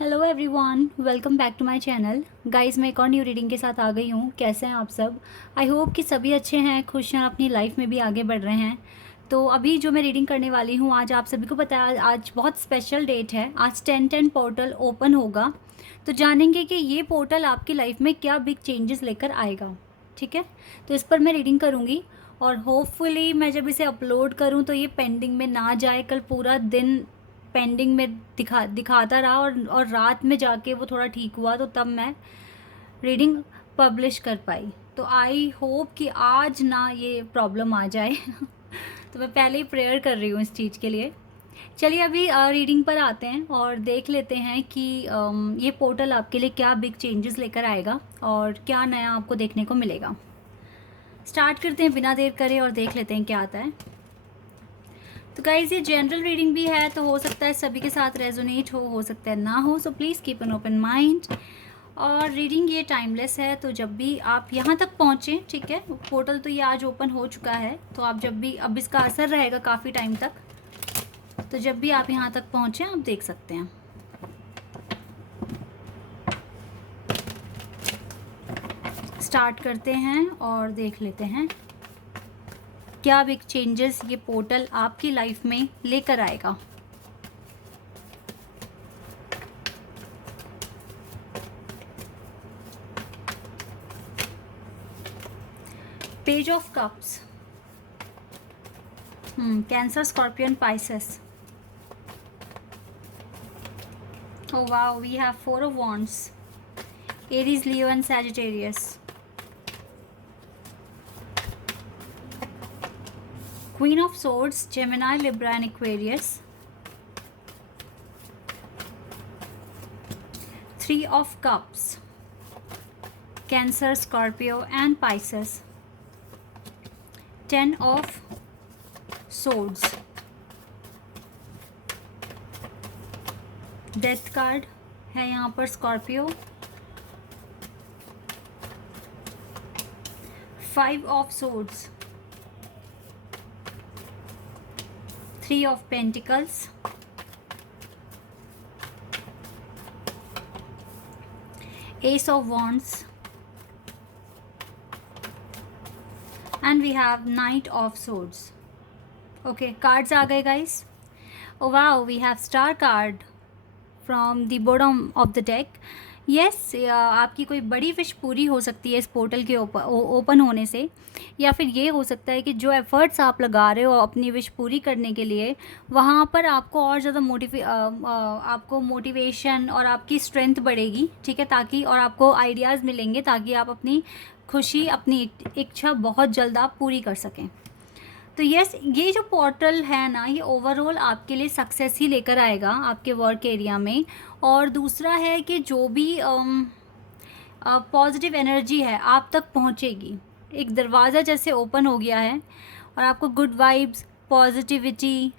Hello everyone, welcome back to my channel. Guys, मैं एक और न्यू रीडिंग के साथ आ गई हूँ। कैसे हैं आप सब? आई होप कि सभी अच्छे हैं, खुश हैं, अपनी लाइफ में भी आगे बढ़ रहे हैं। तो अभी जो मैं रीडिंग करने वाली हूँ, आज आप सभी को पता है आज बहुत स्पेशल डेट है। आज 10/10 पोर्टल ओपन होगा। तो जानेंगे कि ये पोर्टल आपकी लाइफ में क्या बिग चेंजेस लेकर आएगा। ठीक है, तो इस पर मैं रीडिंग करूँगी और होपफुली मैं जब इसे अपलोड करूँ तो ये पेंडिंग में ना जाए। कल पूरा दिन पेंडिंग में दिखाता रहा और रात में जाके वो थोड़ा ठीक हुआ, तो तब मैं रीडिंग पब्लिश कर पाई। तो आई होप कि आज ना ये प्रॉब्लम आ जाए। तो मैं पहले ही प्रेयर कर रही हूँ इस चीज़ के लिए। चलिए अभी रीडिंग पर आते हैं और देख लेते हैं कि ये पोर्टल आपके लिए क्या बिग चेंजेस लेकर आएगा और क्या नया आपको देखने को मिलेगा। स्टार्ट करते हैं बिना देर करे और देख लेते हैं क्या आता है। तो गाइज, ये जनरल रीडिंग भी है, तो हो सकता है सभी के साथ रेजोनेट हो सकता है ना हो। So please keep an open mind. और रीडिंग ये टाइमलेस है, तो जब भी आप यहाँ तक पहुँचें, ठीक है, पोर्टल तो ये आज ओपन हो चुका है, तो आप जब भी, अब इसका असर रहेगा काफ़ी टाइम तक, तो जब भी आप यहाँ तक पहुँचें आप देख सकते हैं। स्टार्ट करते हैं और देख लेते हैं क्या बिग चेंजेस ये पोर्टल आपकी लाइफ में लेकर आएगा। Page of cups, cancer, scorpion, Pisces. Oh wow, we have Four of Wands, Aries, Leo and Sagittarius. Queen of Swords, Gemini, Libra and Aquarius. Three of Cups, Cancer, Scorpio and Pisces. 10 of Swords. Death card है यहाँ पर, Scorpio. 5 of swords, 3 of pentacles, ace of wands and we have knight of swords. Okay, cards आ गए guys. Oh wow, we have star card from the bottom of the deck. Yes, आपकी कोई बड़ी wish पूरी हो सकती है इस पोर्टल के ओपन होने से, या फिर ये हो सकता है कि जो एफर्ट्स आप लगा रहे हो अपनी विश पूरी करने के लिए, वहाँ पर आपको और ज़्यादा आपको मोटिवेशन और आपकी स्ट्रेंथ बढ़ेगी, ठीक है, ताकि और आपको आइडियाज़ मिलेंगे ताकि आप अपनी खुशी, अपनी इच्छा बहुत जल्द आप पूरी कर सकें। तो यस, ये जो पोर्टल है ना, ये ओवरऑल आपके लिए सक्सेस ही लेकर आएगा आपके वर्क एरिया में। और दूसरा है कि जो भी पॉजिटिव एनर्जी है आप तक पहुंचेगी। एक दरवाज़ा जैसे ओपन हो गया है और आपको गुड वाइब्स, पॉजिटिविटी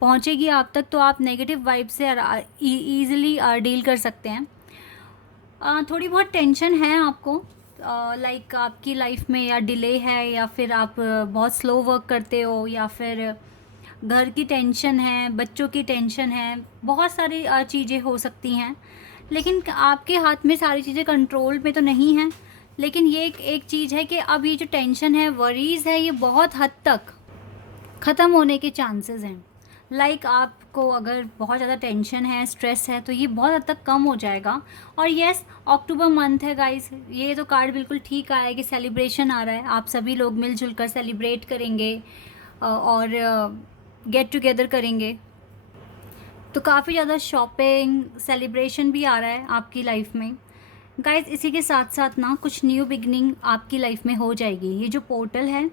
पहुंचेगी आप तक, तो आप नेगेटिव वाइब से ईज़िली डील कर सकते हैं। थोड़ी बहुत टेंशन है आपको, लाइक आपकी लाइफ में, या डिले है, या फिर आप बहुत स्लो वर्क करते हो, या फिर घर की टेंशन है, बच्चों की टेंशन है, बहुत सारी चीज़ें हो सकती हैं। लेकिन आपके हाथ में सारी चीज़ें कंट्रोल में तो नहीं हैं। लेकिन ये एक चीज़ है कि अब ये जो टेंशन है, वरीज़ है, ये बहुत हद तक ख़त्म होने के चांसेस हैं। लाइक आपको अगर बहुत ज़्यादा टेंशन है, स्ट्रेस है, तो ये बहुत हद तक कम हो जाएगा। और येस, अक्टूबर मंथ है गाइस, ये तो कार्ड बिल्कुल ठीक आया है कि सेलिब्रेशन आ रहा है, आप सभी लोग मिलजुल कर सेलिब्रेट करेंगे और गेट टुगेदर करेंगे। तो काफ़ी ज़्यादा शॉपिंग, सेलिब्रेशन भी आ रहा है आपकी लाइफ में गाइस। इसी के साथ साथ ना कुछ न्यू बिगनिंग आपकी लाइफ में हो जाएगी। ये जो पोर्टल है,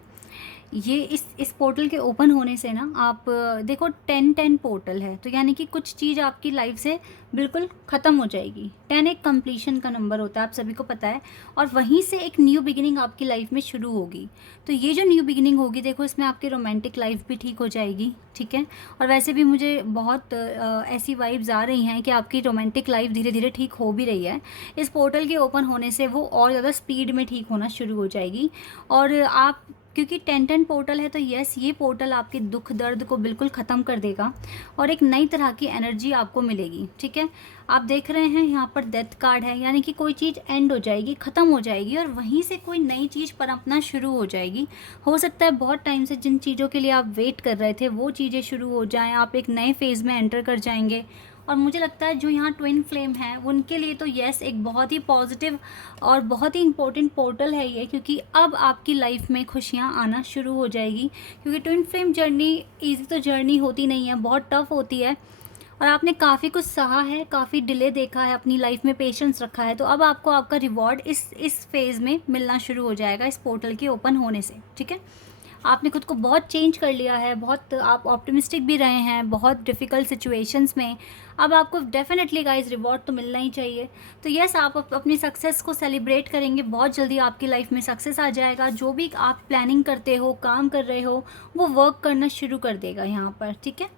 ये इस पोर्टल के ओपन होने से ना, आप देखो 10/10 पोर्टल है, तो यानी कि कुछ चीज़ आपकी लाइफ से बिल्कुल ख़त्म हो जाएगी। 10 एक कंप्लीशन का नंबर होता है, आप सभी को पता है, और वहीं से एक न्यू बिगिनिंग आपकी लाइफ में शुरू होगी। तो ये जो न्यू बिगिनिंग होगी, देखो इसमें आपकी रोमांटिक लाइफ भी ठीक हो जाएगी, ठीक है। और वैसे भी मुझे बहुत ऐसी वाइब्स आ रही हैं कि आपकी रोमांटिक लाइफ धीरे धीरे ठीक हो भी रही है। इस पोर्टल के ओपन होने से वो और ज़्यादा स्पीड में ठीक होना शुरू हो जाएगी। और आप क्योंकि 10-10 पोर्टल है, तो यस ये पोर्टल आपके दुख दर्द को बिल्कुल ख़त्म कर देगा और एक नई तरह की एनर्जी आपको मिलेगी। ठीक है, आप देख रहे हैं यहाँ पर डेथ कार्ड है, यानी कि कोई चीज़ एंड हो जाएगी, ख़त्म हो जाएगी और वहीं से कोई नई चीज़ पनपना शुरू हो जाएगी। हो सकता है बहुत टाइम से जिन चीज़ों के लिए आप वेट कर रहे थे वो चीज़ें शुरू हो जाएं, आप एक नए फेज़ में एंटर कर जाएंगे। और मुझे लगता है जो यहाँ ट्विन फ्लेम है उनके लिए तो यस एक बहुत ही पॉजिटिव और बहुत ही इम्पोर्टेंट पोर्टल है ये, क्योंकि अब आपकी लाइफ में खुशियाँ आना शुरू हो जाएगी। क्योंकि ट्विन फ्लेम जर्नी ईजी तो जर्नी होती नहीं है, बहुत टफ होती है और आपने काफ़ी कुछ सहा है, काफ़ी डिले देखा है, अपनी लाइफ में पेशेंस रखा है, तो अब आपको आपका रिवॉर्ड इस फेज़ में मिलना शुरू हो जाएगा इस पोर्टल के ओपन होने से। ठीक है, आपने खुद को बहुत चेंज कर लिया है, बहुत आप ऑप्टिमिस्टिक भी रहे हैं बहुत डिफ़िकल्ट सिचुएशंस में। अब आपको डेफिनेटली गाइस रिवॉर्ड तो मिलना ही चाहिए। तो यस आप अपनी सक्सेस को सेलिब्रेट करेंगे, बहुत जल्दी आपकी लाइफ में सक्सेस आ जाएगा। जो भी आप प्लानिंग करते हो, काम कर रहे हो, वो वर्क करना शुरू कर देगा यहाँ पर। ठीक है,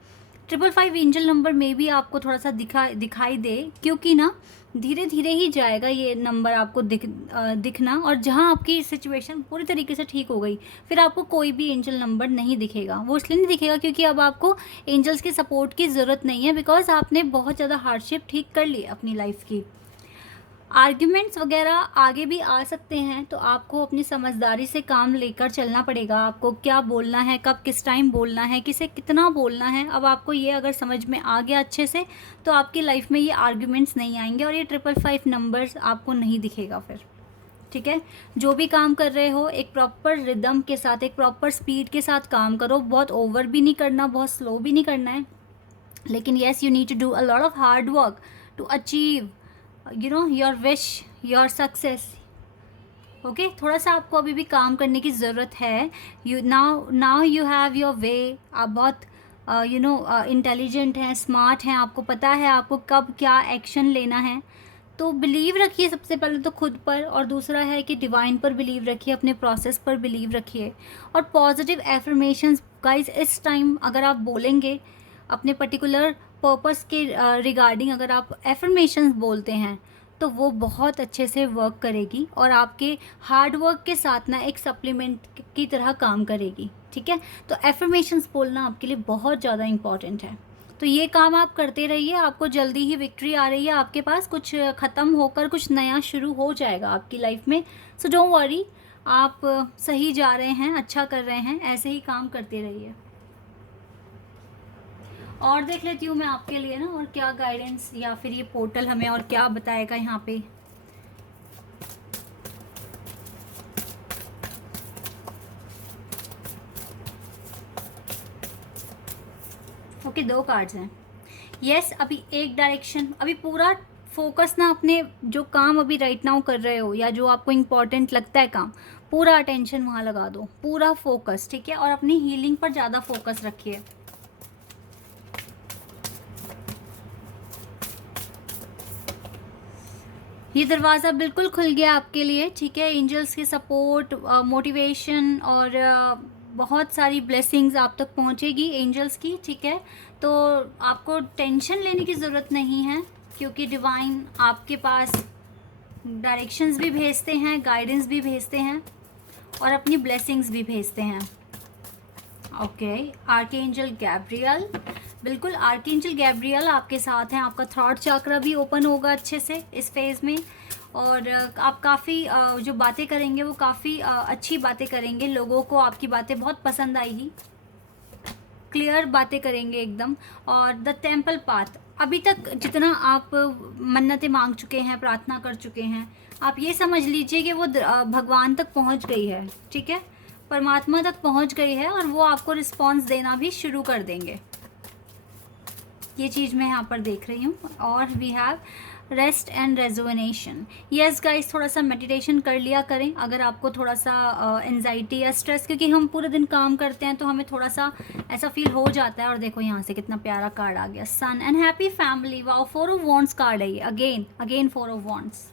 555 एंजल नंबर में भी आपको थोड़ा सा दिखाई दे, क्योंकि ना धीरे धीरे ही जाएगा ये नंबर आपको दिखना, और जहाँ आपकी सिचुएशन पूरी तरीके से ठीक हो गई फिर आपको कोई भी एंजल नंबर नहीं दिखेगा। वो इसलिए नहीं दिखेगा क्योंकि अब आपको एंजल्स के सपोर्ट की ज़रूरत नहीं है, बिकॉज आपने बहुत ज़्यादा हार्डशिप ठीक कर ली अपनी लाइफ की। आर्ग्यूमेंट्स वगैरह आगे भी आ सकते हैं, तो आपको अपनी समझदारी से काम लेकर चलना पड़ेगा। आपको क्या बोलना है, कब किस टाइम बोलना है, किसे कितना बोलना है, अब आपको ये अगर समझ में आ गया अच्छे से तो आपकी लाइफ में ये आर्ग्यूमेंट्स नहीं आएंगे और ये 555 नंबर्स आपको नहीं दिखेगा फिर। ठीक है, जो भी काम कर रहे हो एक प्रॉपर रिदम के साथ, एक प्रॉपर स्पीड के साथ काम करो। बहुत ओवर भी नहीं करना, बहुत स्लो भी नहीं करना है, लेकिन yes you need to do a lot of hard work to achieve your wish, your success. Okay, थोड़ा सा आपको अभी भी काम करने की ज़रूरत है। Now you have your way. आप बहुत इंटेलिजेंट हैं, स्मार्ट हैं, आपको पता है आपको कब क्या एक्शन लेना है। तो बिलीव रखिए सबसे पहले तो खुद पर, और दूसरा है कि डिवाइन पर बिलीव रखिए, अपने प्रोसेस पर बिलीव रखिए। और पॉजिटिव एफर्मेशंस गाइज इस टाइम अगर आप बोलेंगे अपने पर्टिकुलर पर्पस के रिगार्डिंग, अगर आप एफर्मेशंस बोलते हैं तो वो बहुत अच्छे से वर्क करेगी और आपके हार्ड वर्क के साथ ना एक सप्लीमेंट की तरह काम करेगी। ठीक है, तो एफर्मेशंस बोलना आपके लिए बहुत ज़्यादा इम्पॉर्टेंट है। तो ये काम आप करते रहिए, आपको जल्दी ही विक्ट्री आ रही है आपके पास, कुछ ख़त्म होकर कुछ नया शुरू हो जाएगा आपकी लाइफ में। सो डोंट वरी, आप सही जा रहे हैं, अच्छा कर रहे हैं, ऐसे ही काम करते रहिए। और देख लेती हूँ मैं आपके लिए ना और क्या गाइडेंस या फिर ये पोर्टल हमें और क्या बताएगा यहाँ पे। ओके, 2 कार्ड्स हैं। यस अभी एक डायरेक्शन, अभी पूरा फोकस ना अपने जो काम अभी राइट नाउ कर रहे हो या जो आपको इम्पोर्टेंट लगता है काम, पूरा अटेंशन वहाँ लगा दो, पूरा फोकस। ठीक है, और अपनी हीलिंग पर ज़्यादा फोकस रखिए। ये दरवाज़ा बिल्कुल खुल गया आपके लिए। ठीक है, एंजल्स के सपोर्ट, मोटिवेशन और बहुत सारी ब्लेसिंग्स आप तक पहुंचेगी एंजल्स की। ठीक है, तो आपको टेंशन लेने की ज़रूरत नहीं है, क्योंकि डिवाइन आपके पास डायरेक्शंस भी भेजते हैं, गाइडेंस भी भेजते हैं और अपनी ब्लेसिंग्स भी भेजते हैं। ओके, आर्कएंजल गैब्रियल, बिल्कुल आर्कएंजल गैब्रियल आपके साथ हैं। आपका थ्रॉट चक्र भी ओपन होगा अच्छे से इस फेज़ में, और आप काफ़ी जो बातें करेंगे वो काफ़ी अच्छी बातें करेंगे, लोगों को आपकी बातें बहुत पसंद आएगी, क्लियर बातें करेंगे एकदम। और द टेम्पल पाथ, अभी तक जितना आप मन्नतें मांग चुके हैं, प्रार्थना कर चुके हैं, आप ये समझ लीजिए कि वो भगवान तक पहुंच गई है। ठीक है, परमात्मा तक पहुंच गई है और वो आपको रिस्पॉन्स देना भी शुरू कर देंगे। ये चीज़ मैं यहाँ पर देख रही हूँ। और we have rest and rejuvenation. Yes guys, थोड़ा सा मेडिटेशन कर लिया करें अगर आपको थोड़ा सा एंजाइटी या स्ट्रेस, क्योंकि हम पूरे दिन काम करते हैं तो हमें थोड़ा सा ऐसा फील हो जाता है। और देखो यहाँ से कितना प्यारा कार्ड आ गया, sun and happy family. Wow, 4 of wands card है ये, again 4 of wands.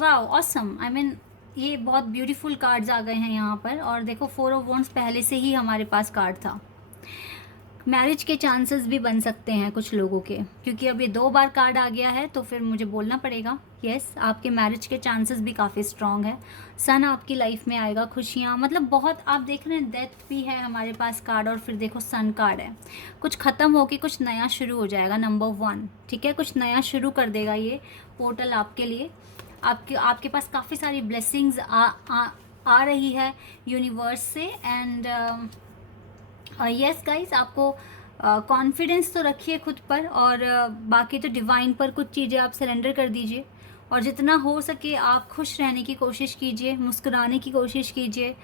Wow awesome, I mean ये बहुत ब्यूटीफुल कार्ड्स आ गए हैं यहाँ पर। और देखो 4 ऑफ वॉन्ड्स पहले से ही हमारे पास कार्ड था। मैरिज के चांसेस भी बन सकते हैं कुछ लोगों के, क्योंकि अब ये 2 बार कार्ड आ गया है तो फिर मुझे बोलना पड़ेगा। यस, आपके मैरिज के चांसेस भी काफ़ी स्ट्रॉन्ग है। सन आपकी लाइफ में आएगा, खुशियाँ, मतलब बहुत आप देख रहे हैं। डेथ भी है हमारे पास कार्ड, और फिर देखो सन कार्ड है। कुछ ख़त्म होके कुछ नया शुरू हो जाएगा, नंबर 1, ठीक है। कुछ नया शुरू कर देगा ये पोर्टल आपके लिए। आपके पास काफ़ी सारी ब्लेसिंग्स आ रही है यूनिवर्स से। एंड यस गाइस, आपको कॉन्फिडेंस तो रखिए खुद पर, और बाकी तो डिवाइन पर कुछ चीज़ें आप सरेंडर कर दीजिए, और जितना हो सके आप खुश रहने की कोशिश कीजिए, मुस्कुराने की कोशिश कीजिए,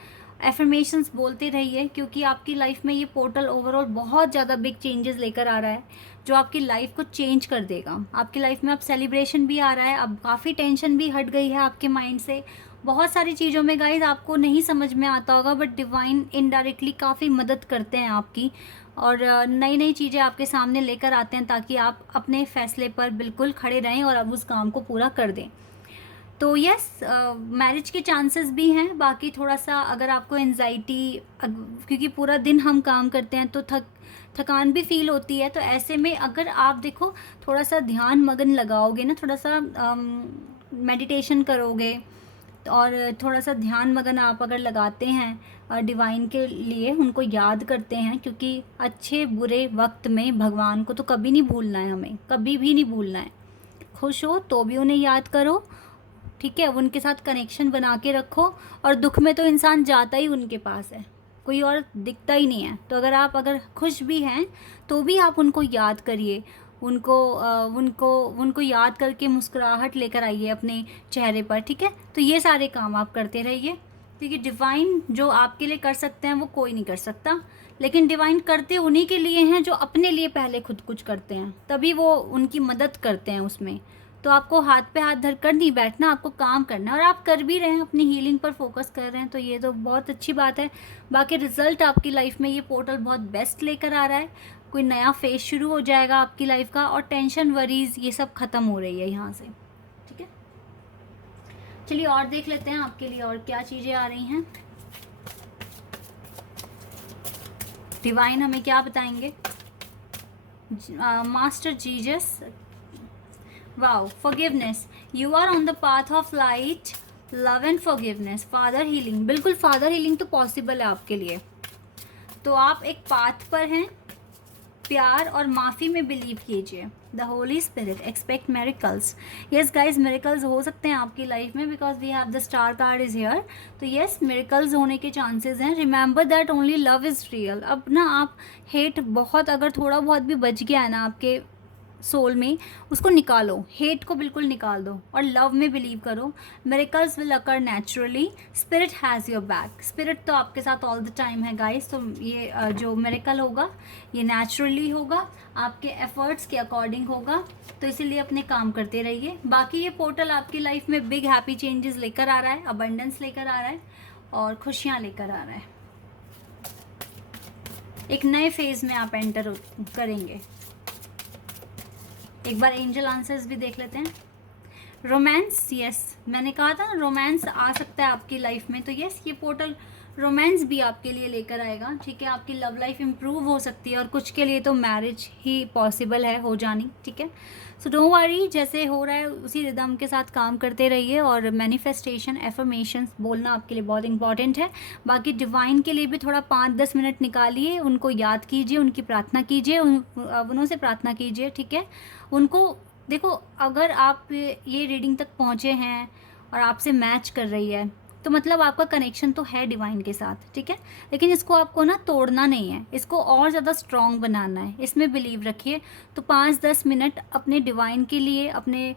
एफर्मेशंस बोलते रहिए, क्योंकि आपकी लाइफ में ये पोर्टल ओवरऑल बहुत ज़्यादा बिग चेंजेस लेकर आ रहा है, जो आपकी लाइफ को चेंज कर देगा। आपकी लाइफ में अब सेलिब्रेशन भी आ रहा है, अब काफ़ी टेंशन भी हट गई है आपके माइंड से। बहुत सारी चीज़ों में गाइज आपको नहीं समझ में आता होगा, बट डिवाइन इनडायरेक्टली काफ़ी मदद करते हैं आपकी, और नई नई चीज़ें आपके सामने लेकर आते हैं, ताकि आप अपने फैसले पर बिल्कुल खड़े रहें और अब उस काम को पूरा कर दें। तो यस, मैरिज के चांसेस भी हैं। बाकी थोड़ा सा अगर आपको एंजाइटी, क्योंकि पूरा दिन हम काम करते हैं तो थकान भी फील होती है, तो ऐसे में अगर आप देखो थोड़ा सा ध्यान मगन लगाओगे ना, थोड़ा सा मेडिटेशन करोगे, और थोड़ा सा ध्यान मगन आप अगर लगाते हैं डिवाइन के लिए, उनको याद करते हैं, क्योंकि अच्छे बुरे वक्त में भगवान को तो कभी नहीं भूलना है, हमें कभी भी नहीं भूलना है। खुश हो तो भी उन्हें याद करो, ठीक है, उनके साथ कनेक्शन बना के रखो, और दुख में तो इंसान जाता ही उनके पास है, कोई और दिखता ही नहीं है। तो अगर खुश भी हैं तो भी आप उनको याद करिए, उनको याद करके मुस्कुराहट लेकर आइए अपने चेहरे पर, ठीक है। तो ये सारे काम आप करते रहिए, क्योंकि डिवाइन जो आपके लिए कर सकते हैं वो कोई नहीं कर सकता, लेकिन डिवाइन करते उन्हीं के लिए हैं जो अपने लिए पहले खुद कुछ करते हैं, तभी वो उनकी मदद करते हैं उसमें। तो आपको हाथ पे हाथ धर कर नहीं बैठना, आपको काम करना है, और आप कर भी रहे हैं, अपनी हीलिंग पर फोकस कर रहे हैं, तो ये तो बहुत अच्छी बात है। बाकी रिजल्ट आपकी लाइफ में ये पोर्टल बहुत बेस्ट लेकर आ रहा है। कोई नया फेज शुरू हो जाएगा आपकी लाइफ का, और टेंशन वरीज ये सब खत्म हो रही है यहाँ से, ठीक है। चलिए और देख लेते हैं आपके लिए और क्या चीज़ें आ रही हैं। डिवाइन हमें क्या बताएंगे। Master Jesus, wow, forgiveness, you are on the path of light, love and forgiveness, father healing, बिल्कुल फादर हीलिंग तो पॉसिबल है आपके लिए। तो आप एक पाथ पर हैं, प्यार और माफ़ी में बिलीव कीजिए। The Holy Spirit, expect miracles. Yes guys, miracles हो सकते हैं आपकी लाइफ में, because we have the star card is here. तो यस, मेरिकल्स होने के चांसेस हैं। Remember that only love is real. अब ना आप हेट बहुत, अगर थोड़ा बहुत भी बच गया है ना आपके सोल में, उसको निकालो, हेट को बिल्कुल निकाल दो, और लव में बिलीव करो। Miracles will occur naturally, spirit has your back. Spirit तो आपके साथ ऑल द टाइम है गाइस। तो ये जो मिरेकल होगा ये नेचुरली होगा, आपके एफर्ट्स के अकॉर्डिंग होगा, तो इसीलिए अपने काम करते रहिए। बाकी ये पोर्टल आपकी लाइफ में बिग हैप्पी चेंजेस लेकर आ रहा है, अबंडेंस लेकर आ रहा है, और खुशियाँ लेकर आ रहा है। एक नए फेज में आप एंटर करेंगे। एक बार एंजल आंसर्स भी देख लेते हैं। रोमांस, यस, मैंने कहा था ना रोमांस आ सकता है आपकी लाइफ में, तो यस, ये पोर्टल रोमांस भी आपके लिए लेकर आएगा, ठीक है। आपकी लव लाइफ इम्प्रूव हो सकती है, और कुछ के लिए तो मैरिज ही पॉसिबल है हो जानी, ठीक है। सो डोंट वरी, जैसे हो रहा है उसी रिदम के साथ काम करते रहिए, और मैनिफेस्टेशन, एफर्मेशंस बोलना आपके लिए बहुत इंपॉर्टेंट है। बाकी डिवाइन के लिए भी थोड़ा 5-10 मिनट निकालिए, उनको याद कीजिए, उनकी प्रार्थना कीजिए, उन्हों से प्रार्थना कीजिए, ठीक है। उनको देखो, अगर आप ये रीडिंग तक पहुँचे हैं और आपसे मैच कर रही है, तो मतलब आपका कनेक्शन तो है डिवाइन के साथ, ठीक है। लेकिन इसको आपको ना तोड़ना नहीं है, इसको और ज़्यादा स्ट्रॉन्ग बनाना है, इसमें बिलीव रखिए। तो 5-10 मिनट अपने डिवाइन के लिए, अपने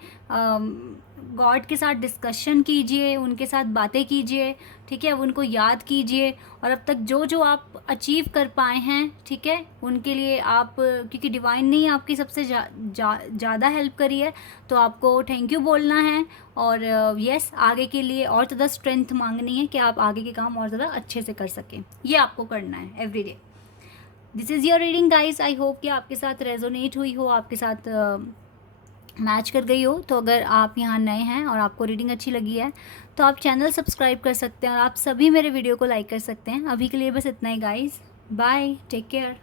गॉड के साथ डिस्कशन कीजिए, उनके साथ बातें कीजिए, ठीक है। उनको याद कीजिए, और अब तक जो जो आप अचीव कर पाए हैं, ठीक है, उनके लिए आप, क्योंकि डिवाइन ने ही आपकी सबसे ज़्यादा हेल्प करी है, तो आपको थैंक यू बोलना है। और यस, आगे के लिए और ज़्यादा स्ट्रेंथ मांगनी है कि आप आगे के काम और ज़्यादा अच्छे से कर सकें। ये आपको करना है every day. This is your reading guys. I hope कि आपके साथ रेजोनेट हुई हो, आपके साथ मैच कर गई हो। तो अगर आप यहाँ नए हैं और आपको रीडिंग अच्छी लगी है, तो आप चैनल सब्सक्राइब कर सकते हैं, और आप सभी मेरे वीडियो को लाइक कर सकते हैं। अभी के लिए बस इतना ही गाइस। Bye, take care.